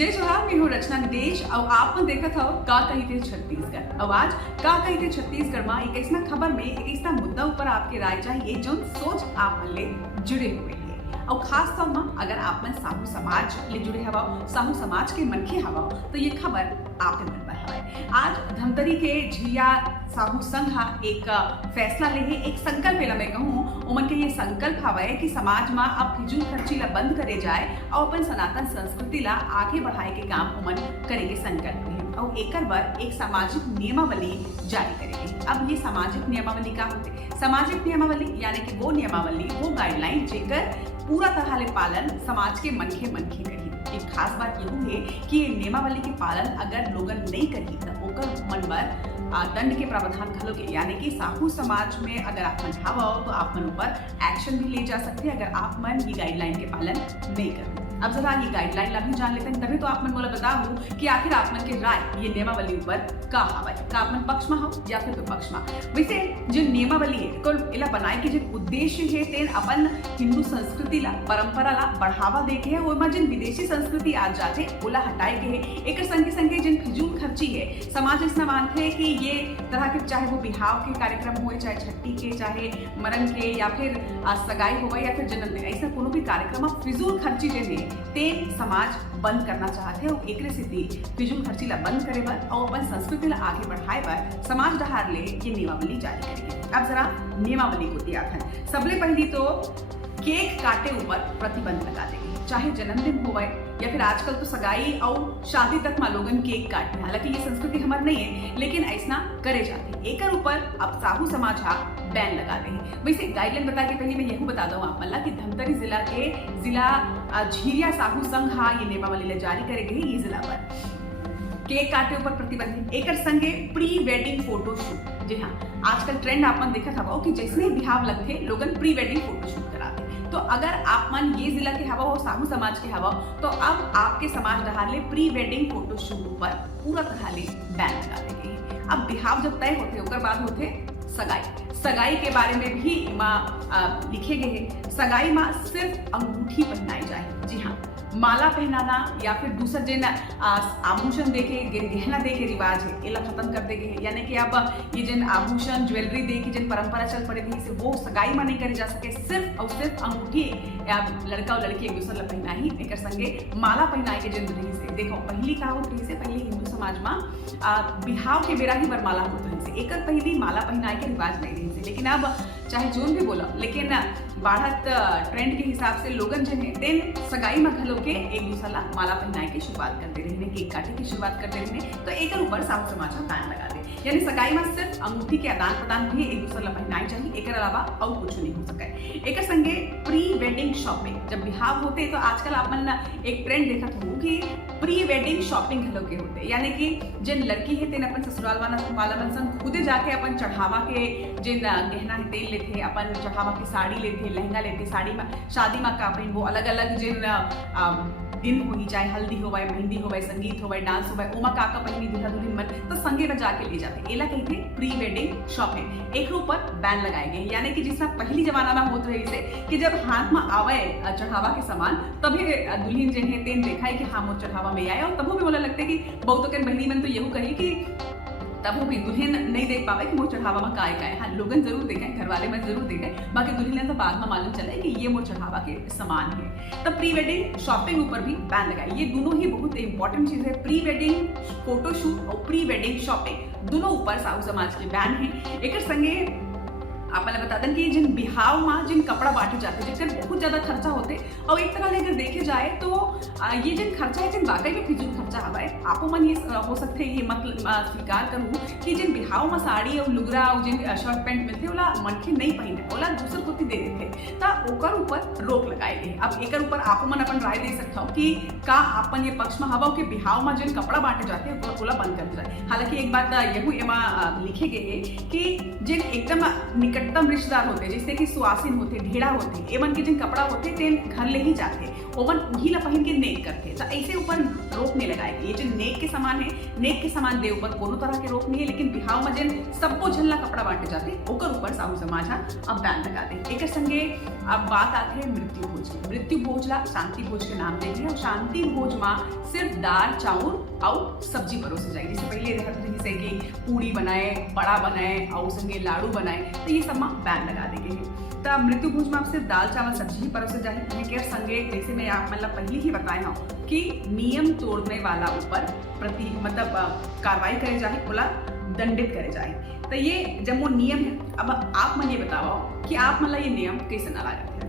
जय जोहार, मैं हूँ रचना निदेश और आप मन देखत हो का कही थे छत्तीसगढ़। और आज का कही थे छत्तीसगढ़ में एक ऐसा खबर में एक ऐसा मुद्दा ऊपर आपके राय चाहिए जो सोच आप मन ले जुड़े हुए हैं। और खास तौर में अगर आप मन साहू समाज ले जुड़े हवा, साहू समाज के मनखे हवा, तो ये खबर आपके मन पर हवा। आज धमतरी के झिया साहू संघ एक फैसला ले है, एक संकल्प ला मैं कहूँ उमन के ये संकल्प हवा कि समाज में अब फिजूल खर्ची ला बंद करे जाए और अपन सनातन संस्कृति ला आगे बढ़ाए के काम उमन करेंगे संकल्प है। और एकर बर एक सामाजिक नियमावली जारी करेंगे। अब ये सामाजिक नियमावली का होते? सामाजिक नियमावली यानी कि वो नियमावली, वो गाइडलाइन जेकर पूरा तरह ले पालन समाज के मनखे करी। एक खास बात यही है कि ये नियमावली के पालन अगर लोगन नहीं करी तो ओकर मन पर दंड के प्रावधान घलो के, यानी कि साहू समाज में अगर आप मन हवा हो तो आप मन ऊपर एक्शन भी ले जा सकते हैं अगर आप मन ये गाइडलाइन के पालन नहीं करो। अब जरा ये गाइडलाइन ला भी जान लेते हैं, तभी तो आप मन बोला बताऊं कि आखिर आप मन के राय ये नियमावली ऊपर का हवा, का आप मन पक्ष में हो या फिर विपक्ष में। वैसे जो नियमावली है को इला बनाए के जो उद्देश्य है तेन अपन हिंदू संस्कृति ला, परंपरा ला बढ़ावा दे के है, ओमा जिन विदेशी संस्कृति आ जाते ओला हटाए के है। एक संगे संगे जिन फिजूल खर्ची है, समाज ऐसा मानते हैं कि ये तरह के चाहे वो बिहाव के कार्यक्रम हो, चाहे छठी के, चाहे मरण के, या फिर सगाई हो या फिर जन्मदिन, ऐसा कोनो भी कार्यक्रम फिजूल खर्ची जो है ते समाज बंद करना चाहते हैं। और एक स्थिति फिजूल खर्ची ला बंद करे बर और अपन संस्कृति ला आगे बढ़ाए बर समाज डहार ले ये नियमावली जारी करेंगे। अब जरा नियमावली को दिया था, सबले पहली तो केक काटे ऊपर प्रतिबंध लगा देंगे, चाहे जन्मदिन हो या फिर आजकल तो सगाई और शादी तक में लोगन केक काटते। हालांकि ये संस्कृति हमार नहीं है, लेकिन ऐसा करे जाते। एकर ऊपर अब साहू समाज बैन लगा दे। वैसे गाइडलाइन बता के पहले मैं यही बता दूं आप मन कि धमतरी जिला के झिरिया साहू संघ ये नियमावली जारी करेगी। ये जिला पर केक काटे ऊपर प्रतिबंध, एकर संगे प्री वेडिंग फोटो शूट। जी हाँ, आजकल ट्रेंड आप मन देखा था कि जैसे बिहाव लगते लोगन प्री वेडिंग फोटो शूट कराते। तो अगर आप मन ये जिला के हवा हो, साहू समाज के हवा, तो अब आपके समाज डहार ले प्री वेडिंग फोटो शूट ऊपर पूरा तरह ले बैन लगा देंगे। अब बिहाव जब तय होते ओकर बाद होते सगाई के बारे में भी लिखे गए हैं। सगाई में सिर्फ अंगूठी पहनाई जाए। जी हाँ, माला पहनाना या फिर दूसरा जिन आभूषण देके, गहना दे के रिवाज है इला खत्म कर देंगे। यानी कि अब ये जिन आभूषण ज्वेलरी दे की जिन परंपरा चल पड़े थी से वो सगाई में नहीं करी जा सके। सिर्फ और सिर्फ अंगूठी या लड़का और लड़की एक दूसरे ला पहना ही, एक संगे माला पहनाए के जिन रही से। देखो पहली का होत रही से, पहले हिंदू समाज में बिहाव के बेरा ही वरमाला होत रही से, एकर पहली माला पहनाए के रिवाज नहीं रही से। लेकिन अब चाहे जोन भी बोला, लेकिन बढ़त ट्रेंड के हिसाब से लोगन जो है तेन सगाई में घलो के एक दूसरा ला माला पहनाए के शुरुआत करते रहने, केक काटे की शुरुआत करते रहने। तो एक ऊपर साहू समाज का बैन लगा दे, यानी सगाई में सिर्फ अंगूठी के आदान प्रदान भी एक दूसरे ला पहनाई चाहिए, एक अलावा और कुछ नहीं हो सके। एक संगे प्री वेडिंग शॉपिंग, जब बिहाव होते तो आजकल अपन एक ट्रेंड देखा था कि प्री वेडिंग शॉपिंग घलो के होते, यानी कि जिन लड़की है तेन अपन ससुराल वाला मन संग खुदे जाके अपन चढ़ावा के जिन गहना है तेल लेते, अपन चढ़ावा की साड़ी लेते, लहंगा लेते, साड़ी में शादी में का अपन वो अलग अलग जिन दिन हुई, चाहे हल्दी हो, मेहंदी हो, संगीत हो, डांस हो, उमा काका पहनी दूल्हा दुल्हन मन तो संगे में जाके ले जाते। एला कहते प्री वेडिंग शॉपिंग। एक ऊपर बैन लगाए गए, यानी कि जिसना पहली जमाना में होत रही से कि जब हाथ में आवे चढ़ावा के सामान तभी दुल्हन जिन है तेन देखा है कि हाँ मोर चढ़ावा में आए। और तब भी बोला लगता है कि बहुतों के बहनी मन तो यही कही कि तब वो भी दुल्हन नहीं देख पावे कि मोर चढ़ावा में काय काय। हाँ, लोगन जरूर देखें, घर वाले में जरूर देखें, बाकी दुल्हन तो बाद में मालूम चले कि ये मोर चढ़ावा के समान है। तब प्री वेडिंग शॉपिंग ऊपर भी बैन लगाई। ये दोनों ही बहुत इंपॉर्टेंट चीज है, प्री वेडिंग फोटो शूट और प्री वेडिंग शॉपिंग दोनों ऊपर साहू समाज के बैन है। एक संगे आप बता दें कि जिन बिहाव में जिन कपड़ा बांटे जाते जिससे बहुत ज्यादा खर्चा होते, और एक तरह से अगर देखे जाए तो ये जिन खर्चा है जिन वाकई में फिजूल खर्चा हवा है। आपको मन ये हो सकते ये मत स्वीकार करूँ कि जिन बिहाव में साड़ी और लुगरा और जिन शर्ट पैंट मिलते ओला मनखे नहीं पहने, ओला दूसर को दे देते, तो ओकर ऊपर रोक लगाए गए। अब एक ऊपर आप मन अपन राय दे सकता हो कि का आपन ये पक्ष में हवा कि बिहाव में जिन कपड़ा बांटे जाते हैं ओला बंद कर जाए। हालांकि एक बात यही एमा लिखे गए कि जिन एकदम निकटतम रिश्तेदार होते, जैसे कि सुआसिन होते, ढेड़ा होते, एमन के जिन कपड़ा होते तेन घर ले ही जाते, ओवन उही ला पहिन के नेक करथे। तो ऐसे ऊपर रोक नहीं लगाए। ये जो नेक के समान है, नेक के समान दे ऊपर कोनो तरह के रोक नहीं है, लेकिन बिहाव में जेन सबको झल्ला कपड़ा बांटे जाते ओकर ऊपर साहू समाज हा अब बैन लगा दे। एक संगे अब बात आते हैं मृत्यु भोज की। मृत्यु भोज ला शांति भोज के नाम देते हैं। शांति भोज में सिर्फ दाल चाउर और सब्जी परोसे जाए। जैसे पहले रहते जैसे कि पूड़ी बनाए, बड़ा बनाए और संगे लाड़ू बनाए, तो ये सब में बैन लगा देंगे है। तो मृत्यु भोज में आप सिर्फ दाल चावल सब्जी ही परोसे जाए के संगे, जैसे मैं आप मतलब पहले ही बताया हूँ कि नियम तोड़ने वाला ऊपर मतलब कार्रवाई करे जाए, बोला दंडित करे जाए। तो ये जब वो नियम है, अब आप मन ये बताओ कि आप मतलब ये नियम कैसे ना लागत है।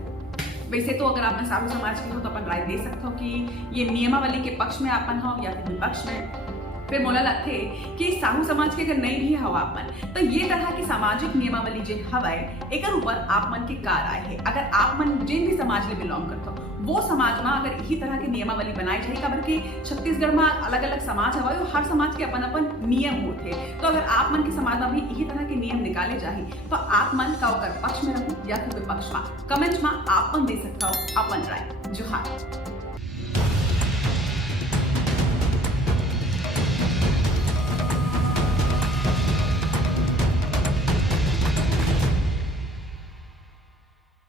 वैसे तो अगर आपने साहू समाज के हो तो अपन राय दे सकते हो कि ये नियमावली के पक्ष में आपन हो या फिर विपक्ष में। फिर बोला लगते कि साहू समाज के अगर नहीं भी हवा आपन, तो ये तरह की सामाजिक नियमावली जिन हवाए एक ऊपर आप मन के कार आए है। अगर आप मन जिन भी समाज ले बिलोंग करते हो वो समाज में अगर यही तरह की नियमावली बनाई जाए, खबर कि छत्तीसगढ़ में अलग अलग समाज हवा और हर समाज के अपन अपन नियम होते, तो अगर आप मन के समाज में भी यही तरह के नियम निकाले जाए तो आप मन का पक्ष में रहूं या फिर विपक्ष में, कमेंट में आप मन दे सकता हो अपन राय। जोहार।